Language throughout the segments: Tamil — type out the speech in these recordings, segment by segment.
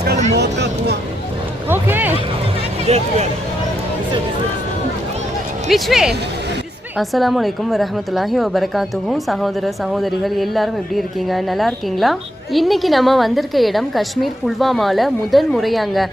It's called मौत का कुआं. Okay. Death well. Which way? அஸ்ஸலாமு அலைக்கும் வரஹ்மத்துல்லாஹி வபரகாத்துஹு. சகோதர சகோதரிகள் எல்லாரும் எப்படி இருக்கீங்க? நல்லா இருக்கீங்களா? இன்னைக்கு நம்ம வந்திருக்க இடம் காஷ்மீர் புல்வாமாவில் முதல் முறையாங்க.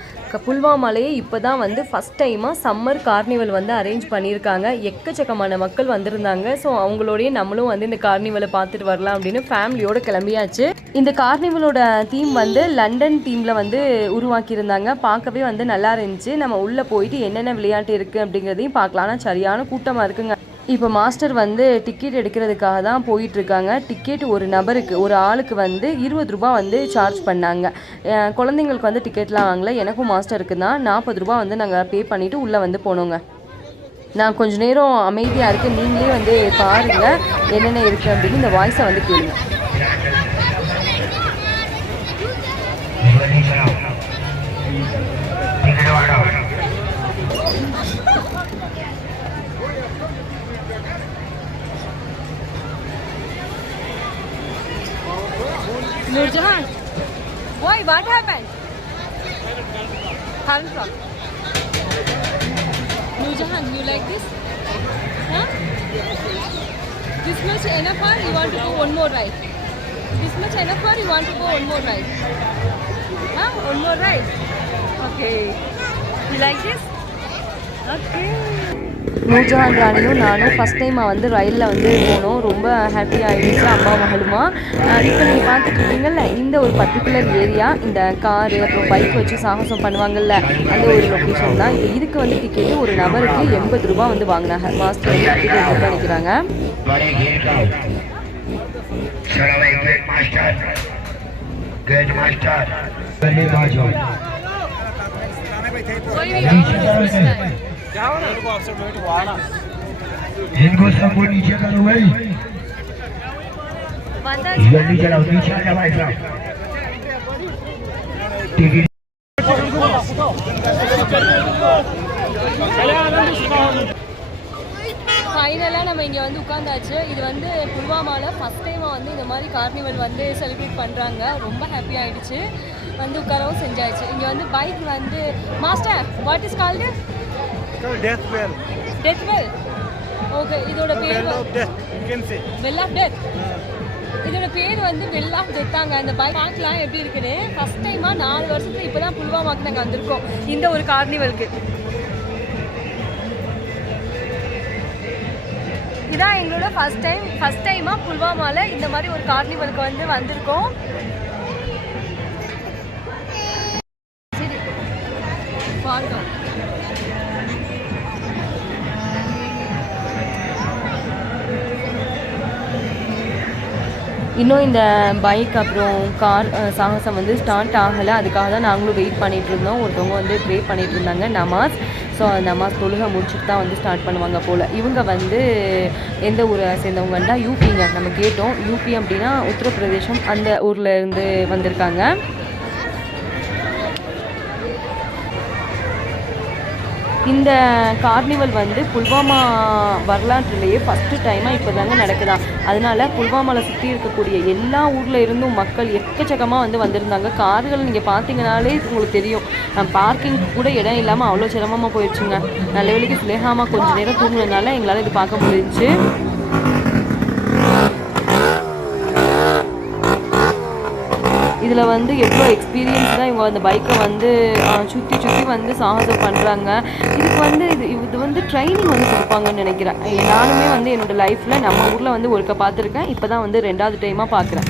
புல்வாமாலேயே இப்போ தான் வந்து ஃபஸ்ட் டைமாக சம்மர் கார்னிவல் வந்து அரேஞ்ச் பண்ணியிருக்காங்க. எக்கச்சக்கமான மக்கள் வந்திருந்தாங்க. ஸோ அவங்களோடய நம்மளும் வந்து இந்த கார்னிவலை பார்த்துட்டு வரலாம் அப்படின்னு ஃபேமிலியோடு கிளம்பியாச்சு. இந்த கார்னிவலோட தீம் வந்து லண்டன் தீமில் வந்து உருவாக்கியிருந்தாங்க. பார்க்கவே வந்து நல்லா இருந்துச்சு. நம்ம உள்ளே போயிட்டு என்னென்ன விளையாட்டு இருக்குது அப்படிங்கிறதையும் பார்க்கலாம். ஆனால் சரியான கூட்டமாக இருக்குங்க. இப்போ மாஸ்டர் வந்து டிக்கெட் எடுக்கிறதுக்காக தான் போயிட்டுருக்காங்க. டிக்கெட் ஒரு நபருக்கு ஒரு ஆளுக்கு வந்து 20 ரூபா வந்து சார்ஜ் பண்ணாங்க. குழந்தைங்களுக்கு வந்து டிக்கெட்லாம் வாங்கல. எனக்கும் மாஸ்டருக்கு தான் 40 ரூபா வந்து நாங்கள் பே பண்ணிவிட்டு உள்ளே வந்து போனோங்க. நான் கொஞ்சம் நேரம் அமைதியாக இருக்குது. நீங்களே வந்து பாருங்கள் என்னென்ன இருக்குது அப்படின்னு இந்த வாய்ஸை வந்து கேளுங்க. Nurjahan, why? What happened? Harun, Nurjahan, you like this? Huh? This much enough or you want to go one more ride? This much enough or you want to go one more ride? Huh? One more ride? Okay. You like this? Okay. Nurjahan ராணியும் நானும் ஃபஸ்ட் டைம் வந்து ரயிலில் வந்து போனோம். ரொம்ப ஹாப்பியாக ஆகிடுச்சு அம்மா மகளுமா. இப்போ நீங்கள் பார்த்துட்டு இருக்கீங்கல்ல, இந்த ஒரு பர்டிகுலர் ஏரியா இந்த காரு அப்புறம் பைக் வச்சு சாகசம் பண்ணுவாங்கல்ல அந்த ஒரு லொக்கேஷன் தான். இதுக்கு வந்து டிக்கெட்டு ஒரு நபருக்கு 80 ரூபா வந்து வாங்கினாங்க. மாஸ்டர் வந்து டிக்கெட் வந்து நினைக்கிறாங்க. इनको सबको नीचे करो भाई, जल्दी चलाओ, नीचे आ जाओ भाई साहब. ஃபைனலாக நம்ம இங்கே வந்து உட்காந்தாச்சு. இது வந்து புல்வாமாவில் ஃபஸ்ட் டைமாக வந்து இந்த மாதிரி கார்னிவல் வந்து செலிப்ரேட் பண்ணுறாங்க. ரொம்ப ஹாப்பி ஆகிடுச்சு. வந்து உட்காரவும் செஞ்சாச்சு. இங்கே வந்து பைக் வந்து master what is called? Death well. Death well. Okay, இதோட பேர் Well of death. You can say. Well of death. இதோட பேர் வந்து வெல் ஆஃப் டெத்தாங்க. அந்த பைக் பார்க்கலாம் எப்படி இருக்குன்னு. ஃபஸ்ட் டைமாக 4 வருஷத்துக்கு இப்போ தான் புல்வாமாவுக்கு நாங்கள் வந்திருக்கோம் இந்த ஒரு கார்னிவலுக்கு. இதான் எங்களோட ஃபஸ்ட் டைமாக புல்வாமாவில் இந்த மாதிரி ஒரு கார்னிவலுக்கு வந்து வந்திருக்கோம். சரி பாருங்க. இன்னும் இந்த பைக் அப்புறம் கார் சாகசம் வந்து ஸ்டார்ட் ஆகலை. அதுக்காக தான் நாங்களும் வெயிட் பண்ணிகிட்டு இருந்தோம். ஒருத்தவங்க வந்து ப்ரே பண்ணிகிட்டு இருந்தாங்க நமாஸ். ஸோ நமாஸ் தொழுகை முடிச்சுட்டு தான் வந்து ஸ்டார்ட் பண்ணுவாங்க போல். இவங்க வந்து எந்த ஊரை சேர்ந்தவங்கன்னா யூபிங்க. நம்ம கேட்டோம். யூபி அப்படின்னா உத்தரப்பிரதேசம், அந்த ஊரில் இருந்து வந்திருக்காங்க. இந்த கார்னிவல் வந்து புல்வாமா வரலாற்றிலேயே ஃபஸ்ட்டு டைமாக இப்போ தாங்க நடக்குதான். அதனால புல்வாமாவில் சுற்றி இருக்கக்கூடிய எல்லா ஊரில் இருந்தும் மக்கள் எக்கச்சக்கமாக வந்து வந்திருந்தாங்க. கார்கள் நீங்கள் பார்த்தீங்கனாலே உங்களுக்கு தெரியும். பார்க்கிங் கூட இடம் இல்லாமல் அவ்வளோ சிரமமாக போயிடுச்சுங்க. நல்ல வேளைக்கு சுலேஹாமா கொஞ்சம் நேரம் தூங்குனதுனால எங்களால் இது பார்க்க முடிஞ்சிச்சு. இதில் வந்து எவ்வளோ எக்ஸ்பீரியன்ஸ் தான் இவங்க அந்த பைக்கை வந்து சுற்றி வந்து சாகசம் பண்ணுறாங்க. இதுக்கு வந்து இது வந்து ட்ரைனிங் வந்து கொடுப்பாங்கன்னு நினைக்கிறேன். நானுமே வந்து என்னோடய லைஃப்பில் நம்ம ஊரில் வந்து ஒருக்க பார்த்துருக்கேன். இப்போ தான் வந்து 2வது டைமாக பார்க்குறேன்.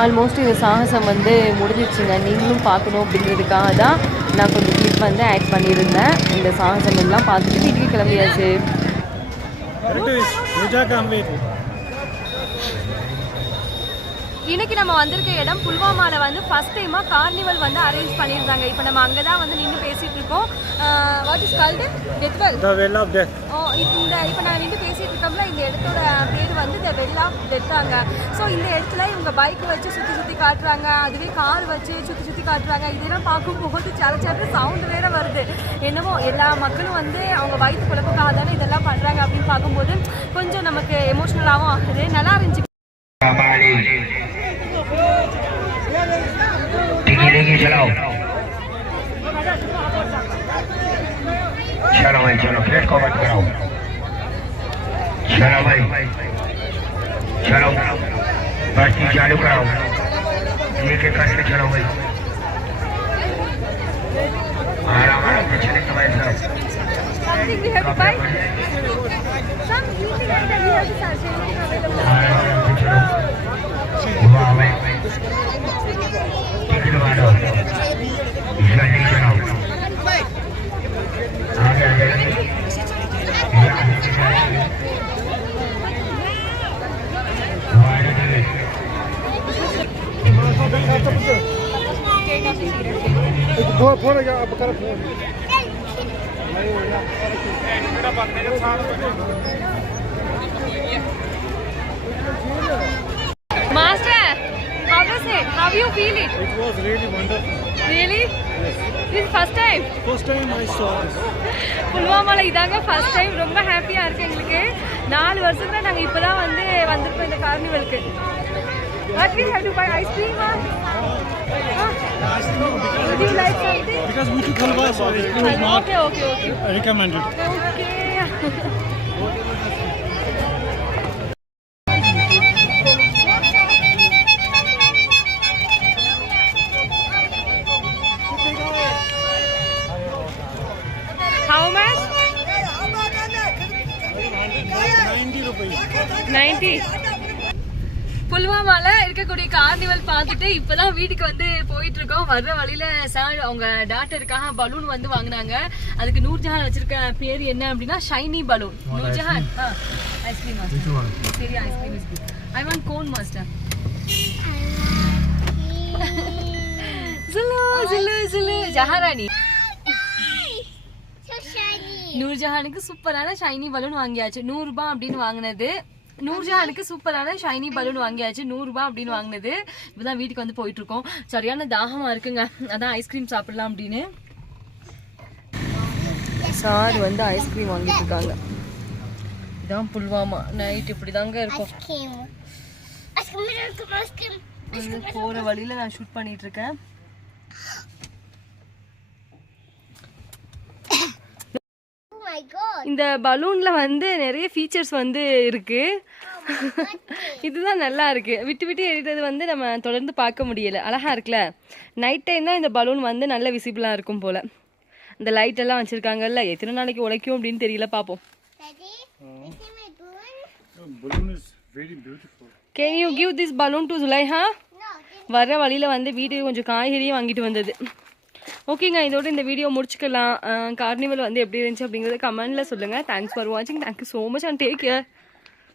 ஆல்மோஸ்ட் இந்த சாகசம் வந்து முடிஞ்சிடுச்சுங்க. நீங்களும் பார்க்கணும் அப்படிங்கிறதுக்காக தான் நான் கொஞ்சம் கிளிப் வந்து ஆட் பண்ணியிருந்தேன். இந்த சாகசம் எல்லாம் பார்த்துட்டு வீட்டுக்கு கிளம்பியாச்சு. இன்னைக்கு நம்ம வந்திருக்க இடம் புல்வாமாவில் வந்து ஃபர்ஸ்ட் டைமாக கார்னிவல் வந்து அரேஞ்ச் பண்ணியிருந்தாங்க. இப்போ நம்ம அங்கே தான் வந்து நின்று பேசிகிட்டு இருக்கோம். What is called death well. The well of death. இப்போ நான் நின்று பேசிகிட்டு இருக்கோம்ல, இந்த இடத்தோட பேர் வந்து த வெல் ஆஃப் டெத்தாங்க. ஸோ இந்த இடத்துல இவங்க பைக் வச்சு சுற்றி சுற்றி காட்டுறாங்க, அதுவே கார் வச்சு சுற்றி சுற்றி காட்டுறாங்க. இதெல்லாம் பார்க்கும்போது சில சவுண்டு வேற வருது. என்னமோ எல்லா மக்களும் வந்து அவங்க வயிற்று குழப்பக்காக தானே இதெல்லாம் பண்ணுறாங்க அப்படின்னு பார்க்கும்போது கொஞ்சம் நமக்கு எமோஷ்னலாகவும் ஆகுது. நல்லா இருந்துச்சு. लेके चलाओ चलो भाई चलो प्लेट को बंद कराओ चलो भाई चलो बस्ती चालू कराओ लेके कस के चलो भाई आराम आराम से चले भाई साहब Something we have to buy. Some easy that we have to search. वाह भाई टिकट वालो इसका नहीं चलाओ आगे आगे फोन अब कर phone Master, how was it? How you feel it? It was really wonderful. Really? Yes. This is first time. First time I saw this. புல்வாமாவில் இதாங்க ஃபர்ஸ்ட் டைம். ரொம்ப ஹாப்பியாக இருக்குது எங்களுக்கு. 4 வருஷத்துல நாங்கள் இப்போ தான் வந்து வந்திருக்கோம் இந்த கார்னிவலுக்கு. What we have to buy ice cream? Would you like something? Because we took halwa, so it was not Okay. recommended. Okay. How much? 90 rupees. 90. புல்வாமால இருக்கக்கூடிய கார்னிவல் பார்த்துட்டு இப்பதான் வீட்டுக்கு வந்து போயிட்டு இருக்கோம். வர்ற வழியில சார் அவங்க டாக்டருக்காக பலூன் வந்து வாங்கினாங்க. அதுக்கு நூர்ஜஹான் வச்சிருக்க பேர் என்ன அப்படின்னா shiny balloon. Noorjahan ice cream master. சரி ice cream is good. I want cone master. ஜுலு ஜஹரானி. நூர்ஜஹானுக்கு சூப்பரான ஷைனி பலூன் வாங்கியாச்சு. 100 ரூபாய் அப்படின்னு வாங்கினது. நூர்ஜஹானுக்கு சூப்பரான ஷைனி பலூன் வாங்கியாச்சு. 100 ரூபாய் அப்படின்னு வாங்கினது. இப்பதான் வீட்டுக்கு வந்து போயிட்டு இருக்கோம். சரியான தாகமா இருக்குங்க, அதான் ஐஸ்கிரீம் சாப்பிடலாம் அப்படின்னு. சார் வந்து ஐஸ்கிரீம் வாங்கிட்டு இருக்காங்க. இதான் புல்வாமா நைட் இப்படிதாங்க இருக்கும். போற வழியில நான் ஷூட் பண்ணிட்டு இருக்கேன். இந்த பலூன்ல வந்து நிறைய ஃபீச்சர்ஸ் வந்து இருக்கு. இதுதான் நல்லா இருக்கு. விட்டு விட்டு எரிறது வந்து நம்ம தொடர்ந்து பார்க்க முடியல. அழகா இருக்குல்ல. நைட் டைம் தான் இந்த பலூன் வந்து நல்ல விசிபிளா இருக்கும் போல. இந்த லைட் எல்லாம் வச்சிருக்காங்கல்ல, எத்தனை நாளைக்கு உழைக்கும் அப்படின்னு தெரியல. பாப்போம். Balloon is very beautiful. Can you give this balloon to Zulaiha? வர வழியில வந்து வீட்டுக்கு கொஞ்சம் காய்கறியும் வாங்கிட்டு வந்தது. ஓகேங்க, இதோட இந்த வீடியோ முடிச்சுக்கலாம். கார்னிவல் வந்து எப்படி இருந்துச்சு அப்படிங்கிறத கமெண்ட்ல சொல்லுங்க. தேங்க்ஸ் ஃபார் வாட்சிங். Thank you so much and take care.